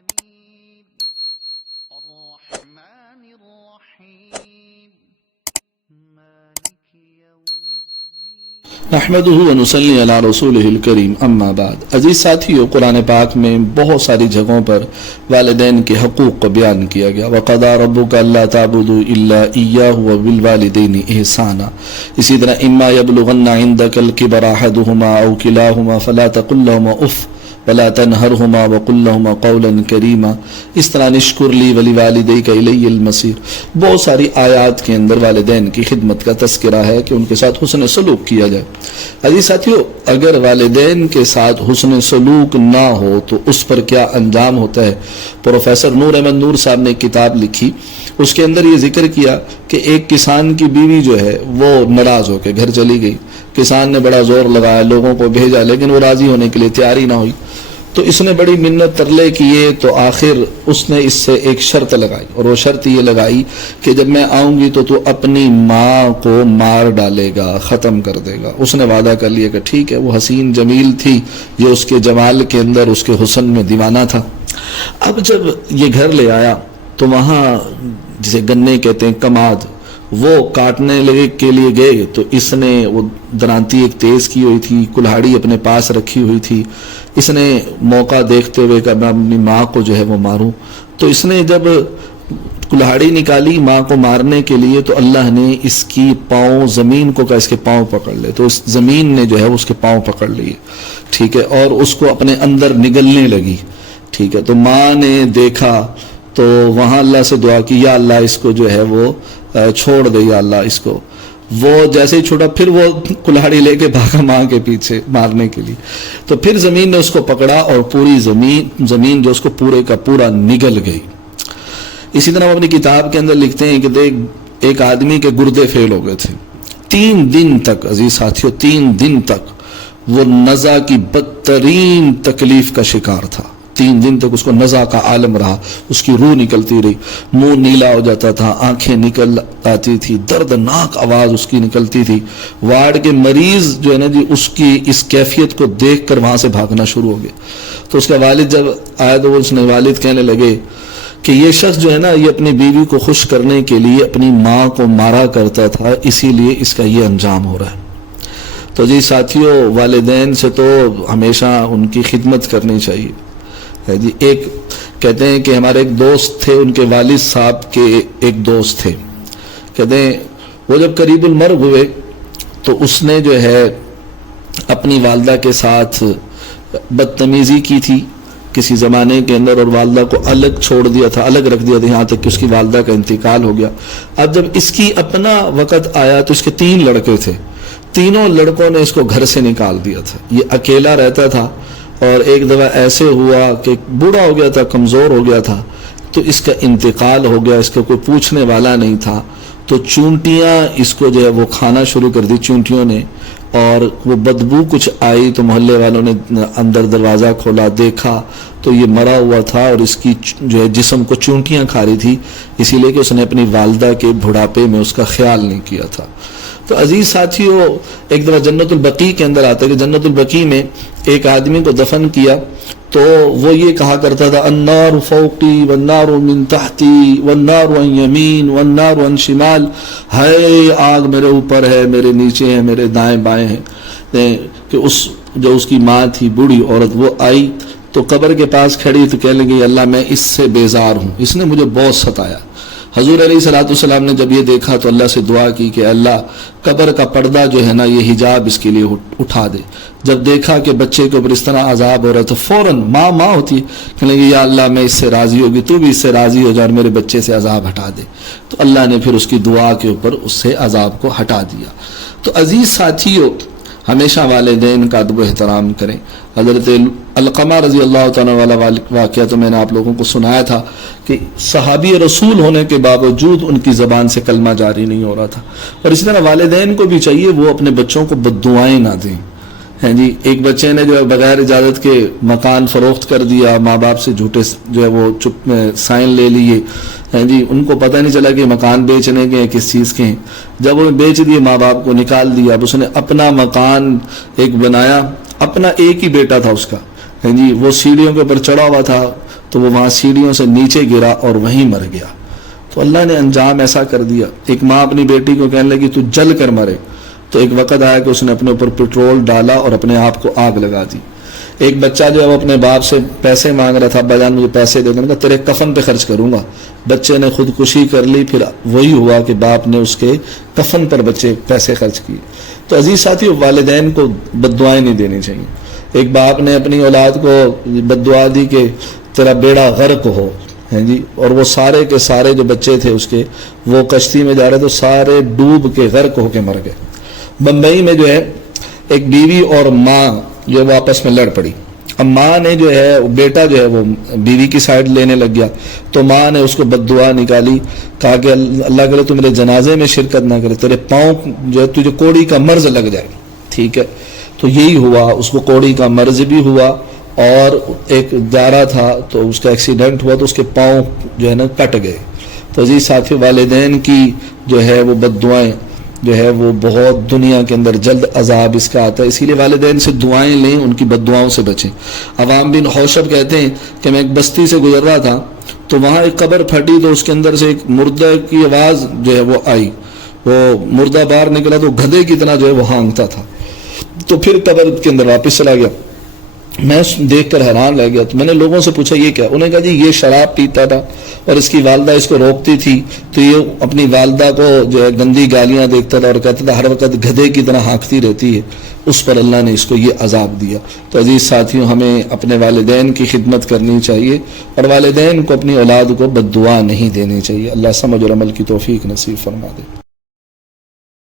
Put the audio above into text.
العالمين الرحمن الرحيم مالك يوم الدين نحمدہ و نصلی علی رسولہ الکریم اما بعد. عزیز ساتھیو، قرآن پاک میں بہت ساری جگہوں پر والدین کے حقوق کو بیان کیا گیا. وَقَضَىٰ رَبُّكَ أَلَّا تَعْبُدُوا إِلَّا إِيَّاهُ وَبِالْوَالِدَيْنِ إِحْسَانًا. اسی طرح اِمَّا يَبْلُغَنَّ عِندَكَ الْكِبَرَ أَحَدُهُمَا أَوْ كِلَاهُمَا فَلَا تَقُل لَّهُمَا أُفٍّ وَلَا تَنْهَرْهُمَا وَقُل لَّهُمَا قَوْلًا كَرِيمًا. اس طرح نشکر لی وَلِوَالِدَيْكَ إِلَيَّ الْمَصِيرُ. بہت ساری آیات کے اندر والدین کی خدمت کا تذکرہ ہے کہ ان کے ساتھ حسن سلوک کیا جائے. عزیز ساتھیو، اگر والدین کے ساتھ حسن سلوک نہ ہو تو اس پر کیا انجام ہوتا ہے. پروفیسر نور احمد نور صاحب نے کتاب لکھی، اس کے اندر یہ ذکر کیا کہ ایک کسان کی بیوی جو ہے وہ ناراض ہو کے گھر چلی گئی. کسان نے بڑا زور لگایا، لوگوں کو بھیجا، لیکن وہ راضی ہونے کے لیے تیار ہی نہ ہوئی. تو اس نے بڑی منت ترلے کیے تو آخر اس نے اس سے ایک شرط لگائی، اور وہ شرط یہ لگائی کہ جب میں آؤں گی تو اپنی ماں کو مار ڈالے گا، ختم کر دے گا. اس نے وعدہ کر لیا کہ ٹھیک ہے. وہ حسین جمیل تھی، یہ اس کے جمال کے اندر اس کے حسن میں دیوانہ تھا. اب جب یہ گھر لے آیا تو وہاں جسے گنے کہتے ہیں کماد، وہ کاٹنے لگے کے لیے گئے تو اس نے وہ درانتی ایک تیز کی ہوئی تھی، کلہاڑی اپنے پاس رکھی ہوئی تھی. اس نے موقع دیکھتے ہوئے کہ میں اپنی ماں کو جو ہے وہ ماروں. تو اس نے جب کلہاڑی نکالی ماں کو مارنے کے لیے تو اللہ نے اس کی پاؤں زمین کو کہا اس کے پاؤں پکڑ لے. تو اس زمین نے جو ہے اس کے پاؤں پکڑ لیے، ٹھیک ہے، اور اس کو اپنے اندر نگلنے لگی، ٹھیک ہے. تو ماں نے دیکھا تو وہاں اللہ سے دعا کی، یا اللہ اس کو جو ہے وہ چھوڑ دے، یا اللہ اس کو. وہ جیسے ہی چھوڑا پھر وہ کلہاڑی لے کے بھاگا ماں کے پیچھے مارنے کے لیے. تو پھر زمین نے اس کو پکڑا اور پوری زمین جو اس کو پورے کا پورا نگل گئی. اسی طرح وہ اپنی کتاب کے اندر لکھتے ہیں کہ دیکھ ایک آدمی کے گردے فیل ہو گئے تھے. 3 دن تک، عزیز ساتھیو، 3 دن تک وہ نزع کی بدترین تکلیف کا شکار تھا. 3 دن تک اس کو نزع کا عالم رہا، اس کی روح نکلتی رہی، منہ نیلا ہو جاتا تھا، آنکھیں نکل آتی تھی، دردناک آواز اس کی نکلتی تھی. وارڈ کے مریض جو ہے نا جی، اس کی اس کیفیت کو دیکھ کر وہاں سے بھاگنا شروع ہو گئے. تو اس کا والد جب آیا تو اس نے والد کہنے لگے کہ یہ شخص جو ہے نا یہ اپنی بیوی کو خوش کرنے کے لیے اپنی ماں کو مارا کرتا تھا، اسی لیے اس کا یہ انجام ہو رہا ہے. تو جی ساتھیوں، والدین سے تو ہمیشہ ان کی خدمت کرنی چاہیے. جی ایک کہتے ہیں کہ ہمارے ایک دوست تھے، ان کے والد صاحب کے ایک دوست تھے. کہتے ہیں وہ جب قریب المرگ ہوئے تو اس نے جو ہے اپنی والدہ کے ساتھ بدتمیزی کی تھی کسی زمانے کے اندر، اور والدہ کو الگ چھوڑ دیا تھا، الگ رکھ دیا تھا، یہاں تک کہ اس کی والدہ کا انتقال ہو گیا. اب جب اس کی اپنا وقت آیا تو اس کے 3 لڑکے تھے. تینوں لڑکوں نے اس کو گھر سے نکال دیا تھا. یہ اکیلا رہتا تھا، اور ایک دفعہ ایسے ہوا کہ بوڑھا ہو گیا تھا، کمزور ہو گیا تھا، تو اس کا انتقال ہو گیا. اس کا کوئی پوچھنے والا نہیں تھا. تو چونٹیاں اس کو جو ہے وہ کھانا شروع کر دی چونٹیوں نے، اور وہ بدبو کچھ آئی تو محلے والوں نے اندر دروازہ کھولا، دیکھا تو یہ مرا ہوا تھا اور اس کی جو ہے جسم کو چونٹیاں کھا رہی تھی، اسی لیے کہ اس نے اپنی والدہ کے بڑھاپے میں اس کا خیال نہیں کیا تھا. تو عزیز ساتھیو، ایک دفعہ جنت البقیع کے اندر آتا ہے کہ جنت البقیع میں ایک آدمی کو دفن کیا تو وہ یہ کہا کرتا تھا، النار فوقی والنار من تحتی والنار عن یمین والنار عن شمال. ہے آگ میرے اوپر ہے، میرے نیچے ہے، میرے دائیں بائیں ہیں. کہ جو اس کی ماں تھی بوڑھی عورت، وہ آئی تو قبر کے پاس کھڑی تو کہنے لگی، اللہ میں اس سے بیزار ہوں، اس نے مجھے بہت ستایا. حضور علیہ السلام نے جب یہ دیکھا تو اللہ سے دعا کی کہ اللہ قبر کا پردہ جو ہے نا یہ حجاب اس کے لیے اٹھا دے. جب دیکھا کہ بچے کے اوپر اس طرح عذاب ہو رہا ہے تو فوراً ماں ہوتی کہنے لگی، یا اللہ میں اس سے راضی ہوگی، تو بھی اس سے راضی ہو جا اور میرے بچے سے عذاب ہٹا دے. تو اللہ نے پھر اس کی دعا کے اوپر اس سے عذاب کو ہٹا دیا. تو عزیز ساتھیو، ہمیشہ والدین کا ادب و احترام کریں. حضرت علقمہ رضی اللہ تعالیٰ والا واقعہ تو میں نے آپ لوگوں کو سنایا تھا کہ صحابی رسول ہونے کے باوجود ان کی زبان سے کلمہ جاری نہیں ہو رہا تھا. اور اسی طرح والدین کو بھی چاہیے وہ اپنے بچوں کو بددعائیں نہ دیں. ہیں جی، ایک بچے نے جو ہے بغیر اجازت کے مکان فروخت کر دیا، ماں باپ سے جھوٹے جو ہے وہ چپ میں سائن لے لیے، ہیں جی، ان کو پتہ نہیں چلا کہ مکان بیچنے کے ہیں کس چیز کے ہیں. جب انہوں نے بیچ دیے، ماں باپ کو نکال دیا. اب اس نے اپنا مکان ایک بنایا، اپنا ایک ہی بیٹا تھا اس کا، ہیں جی، وہ سیڑھیوں کے اوپر چڑھا ہوا تھا، تو وہ وہاں سیڑھیوں سے نیچے گرا اور وہیں مر گیا. تو اللہ نے انجام ایسا کر دیا. ایک ماں اپنی بیٹی کو کہنے لگی تو جل کر مرے, تو ایک وقت آیا کہ اس نے اپنے اوپر پیٹرول ڈالا اور اپنے آپ کو آگ لگا دی. ایک بچہ جو ہے وہ اپنے باپ سے پیسے مانگ رہا تھا, ابا جان مجھے پیسے دے دیں, تیرے کفن پہ خرچ کروں گا. بچے نے خودکشی کر لی. پھر وہی ہوا کہ باپ نے اس کے کفن پر بچے پیسے خرچ کیے. تو عزیز ساتھیو, والدین کو بد دعائیں نہیں دینی چاہیے. ایک باپ نے اپنی اولاد کو بد دعا دی کہ تیرا بیڑا غرق ہو, ہیں جی, اور وہ سارے کے سارے جو بچے تھے اس کے, وہ کشتی میں جا رہے تو سارے ڈوب کے غرق ہو کے مر گئے. بمبئی میں جو ہے ایک بیوی اور ماں جو وہ آپس میں لڑ پڑی. اب ماں نے جو ہے, بیٹا جو ہے وہ بیوی کی سائڈ لینے لگ گیا, تو ماں نے اس کو بد دعا نکالی, کہا کہ اللہ کرے تو میرے جنازے میں شرکت نہ کرے, تیرے پاؤں جو ہے تجھے کوڑی کا مرض لگ جائے. ٹھیک ہے, تو یہی ہوا, اس کو کوڑی کا مرض بھی ہوا, اور ایک جا رہا تھا تو اس کا ایکسیڈنٹ ہوا تو اس کے پاؤں جو ہے نا کٹ گئے. تو عزیز ساتھی, والدین کی جو ہے وہ بد دعائیں جو ہے وہ بہت دنیا کے اندر جلد عذاب اس کا آتا ہے. اسی لیے والدین سے دعائیں لیں, ان کی بد دعاؤں سے بچیں. عوام بن حوشب کہتے ہیں کہ میں ایک بستی سے گزر رہا تھا تو وہاں ایک قبر پھٹی, تو اس کے اندر سے ایک مردہ کی آواز جو ہے وہ آئی. وہ مردہ باہر نکلا تو گدھے کی طرح جو ہے وہ ہانگتا تھا. تو پھر قبر کے اندر واپس چلا گیا. میں دیکھ کر حیران رہ گیا. تو میں نے لوگوں سے پوچھا یہ کیا؟ انہوں نے کہا جی یہ شراب پیتا تھا اور اس کی والدہ اس کو روکتی تھی, تو یہ اپنی والدہ کو جو ہے گندی گالیاں دیکھتا تھا اور کہتا تھا ہر وقت گدھے کی طرح ہانکتی رہتی ہے. اس پر اللہ نے اس کو یہ عذاب دیا. تو عزیز ساتھیوں, ہمیں اپنے والدین کی خدمت کرنی چاہیے اور والدین کو, اپنی اولاد کو بد دعا نہیں دینی چاہیے. اللہ سمجھ اور عمل کی توفیق نصیب فرما دے.